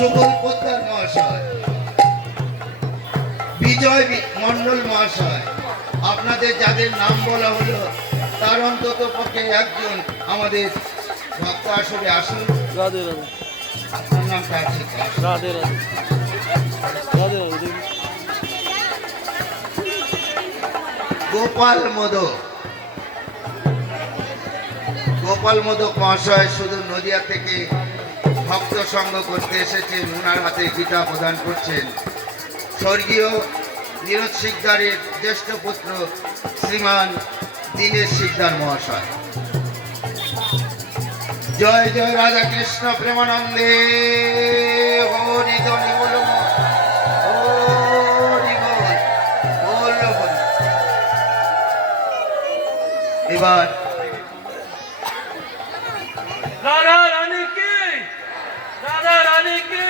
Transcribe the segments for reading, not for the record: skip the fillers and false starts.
সুবল পোদ্দার মহাশয়, বিজয় মন্ডল মহাশয়, আপনাদের যাদের নাম বলা হলো তার অন্তত পক্ষে একজন আমাদের ভক্ত আসরে আসুন। রাধে রাধে। আপনার নামটা আছে? রাধে রাধে। রাধে রাধে। গোপাল মোদক, গোপাল মোদক মহাশয় শুধু নদিয়া থেকে ভক্ত সঙ্গ করতে এসেছেন। ওনার হাতে গীতা প্রদান করছেন স্বর্গীয় নীরজ শিকদারের জ্যেষ্ঠ পুত্র শ্রীমান দীনেশ শিকদার মহাশয়। জয় জয় রাধা কৃষ্ণ প্রেমানন্দে হরি ধনি বল হরি বল বল বল। এবার রাধা রানী কি, রাধা রানী কি,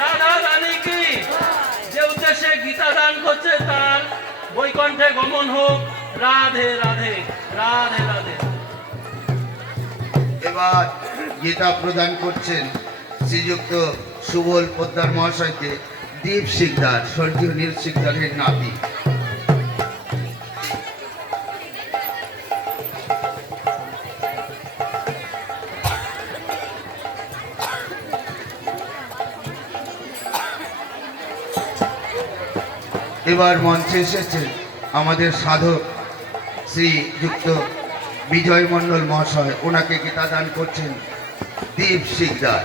রাধা রানী কি। যে উদ্দেশ্যে গীতা দান করছে তার বৈকুণ্ঠে গমন হোক। রাধে রাধে। রাধে রাধে। এবার গীতা প্রদান করছেন শ্রীযুক্ত সুবল পোদ্দার মহাশয়কে দীপ শিকদার, স্বর্গীয় নীল শিকদারের নাতি। এবার মঞ্চে এসেছেন আমাদের সাধক শ্রীযুক্ত বিজয় মন্ডল মহাশয়, ওনাকে গীতা দান করছেন দীপ শিকদার।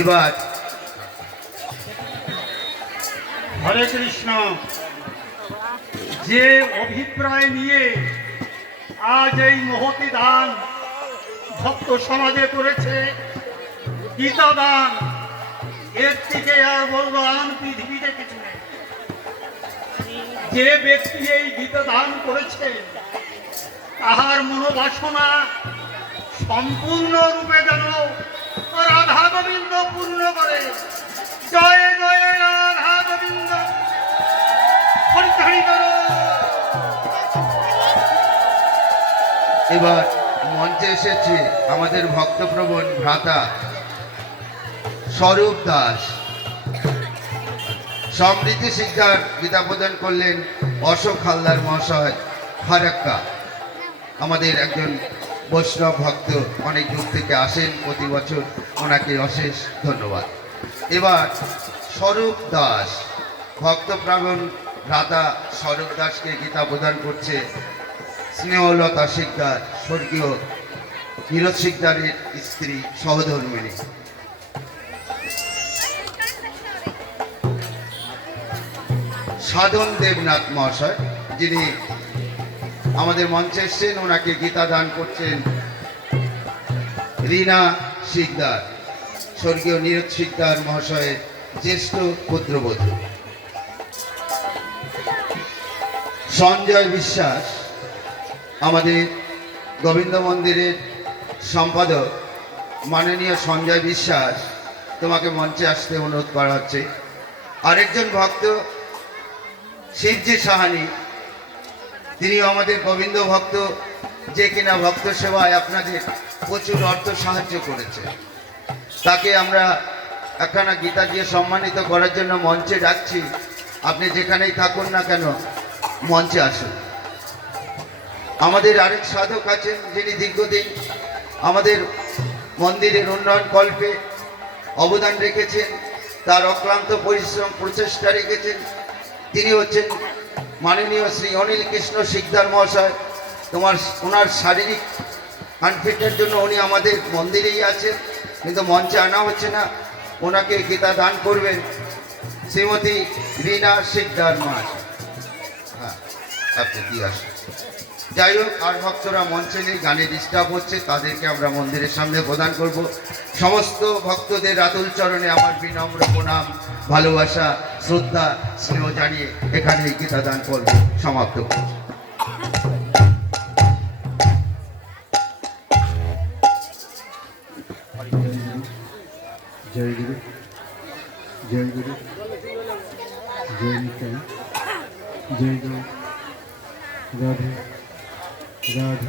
এবার হরে কৃষ্ণ। যে অভিপ্রায় নিয়ে আজ এই মহতি দান ভক্ত সমাজে করেছে, গীতা দান, এর থেকে আর বলবান পৃথিবীতে কিছু নেই। যে ব্যক্তি এই গীতা দান করেছে তাহার মনোবাসনা সম্পূর্ণরূপে যেন রাধা গোবিন্দ পূর্ণ করে। জয় জয় রাধা গোবিন্দ। হরি করো। এবার মঞ্চে এসেছে আমাদের ভক্তপ্রবণ ভ্রাতা স্বরূপ দাস। সমৃদ্ধি শিকদার গীতা প্রদান করলেন অশোক হালদার মহাশয় ফারাক্কা। আমাদের একজন বৈষ্ণব ভক্ত, অনেক দূর থেকে আসেন প্রতি বছর, ওনাকে অশেষ ধন্যবাদ। এবার স্বরূপ দাস, ভক্তপ্রাবণ ভ্রাতা স্বরূপ দাসকে গীতা প্রদান করছে স্নেহলতা শিকদার, স্বর্গীয় নীরজ শিকদারের স্ত্রী সহধর্মিণী। সাধন দেবনাথ মহাশয়, যিনি আমাদের মঞ্চে এসছেন, ওনাকে গীতা দান করছেন রীনা শিকদার, স্বর্গীয় নীরজ শিকদার মহাশয়ের জ্যেষ্ঠ পুত্রবধূ। সঞ্জয় বিশ্বাস, আমাদের গোবিন্দ মন্দিরের সম্পাদক মাননীয় সঞ্জয় বিশ্বাস, তোমাকে মঞ্চে আসতে অনুরোধ করা হচ্ছে। আরেকজন ভক্ত শিবজি সাহানি, তিনি আমাদের গোবিন্দ ভক্ত, যে কিনা ভক্ত সেবায় আপনাদের প্রচুর অর্থ সাহায্য করেছে। তাকে আমরা একখানা গীতা দিয়ে সম্মানিত করার জন্য মঞ্চে ডাকছি। আপনি যেখানেই থাকুন না কেন মঞ্চে আসুন। আমাদের আরেক সাধক আছেন যিনি দীর্ঘদিন আমাদের মন্দিরের উন্নয়ন কল্পে অবদান রেখেছেন, তার অক্লান্ত পরিশ্রম প্রচেষ্টা রেখেছেন। তিনি হচ্ছেন মাননীয় শ্রী অনিল কৃষ্ণ শিকদার মহাশয়। ওনার শারীরিক আনফিটের জন্য উনি আমাদের মন্দিরেই আছেন, কিন্তু মঞ্চে আনা হচ্ছে না। ওনাকে গীতা দান করবেন শ্রীমতী রীনা শিকদার মহাশয়। হ্যাঁ, আপনি দিয়ে আসুন। যাই হোক, আর ভক্তরা মঞ্চে নেই, গানে ডিস্টার্ব হচ্ছে, তাদেরকে আমরা মন্দিরের সামনে প্রদান করব। সমস্ত ভক্তদের আতুল চরণে আমার বিনম্র প্রণাম, ভালোবাসা, শ্রদ্ধা, স্নেহ জানিয়ে এখানে গীতা দান পর্ব সমাপ্ত করছি। জয় গুরু, জয় গুরু, জয় নিতাই, জয় জয় রাধে রাধে।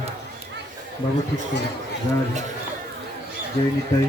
বাবু ঠিক করে রাধে জয় নিতাই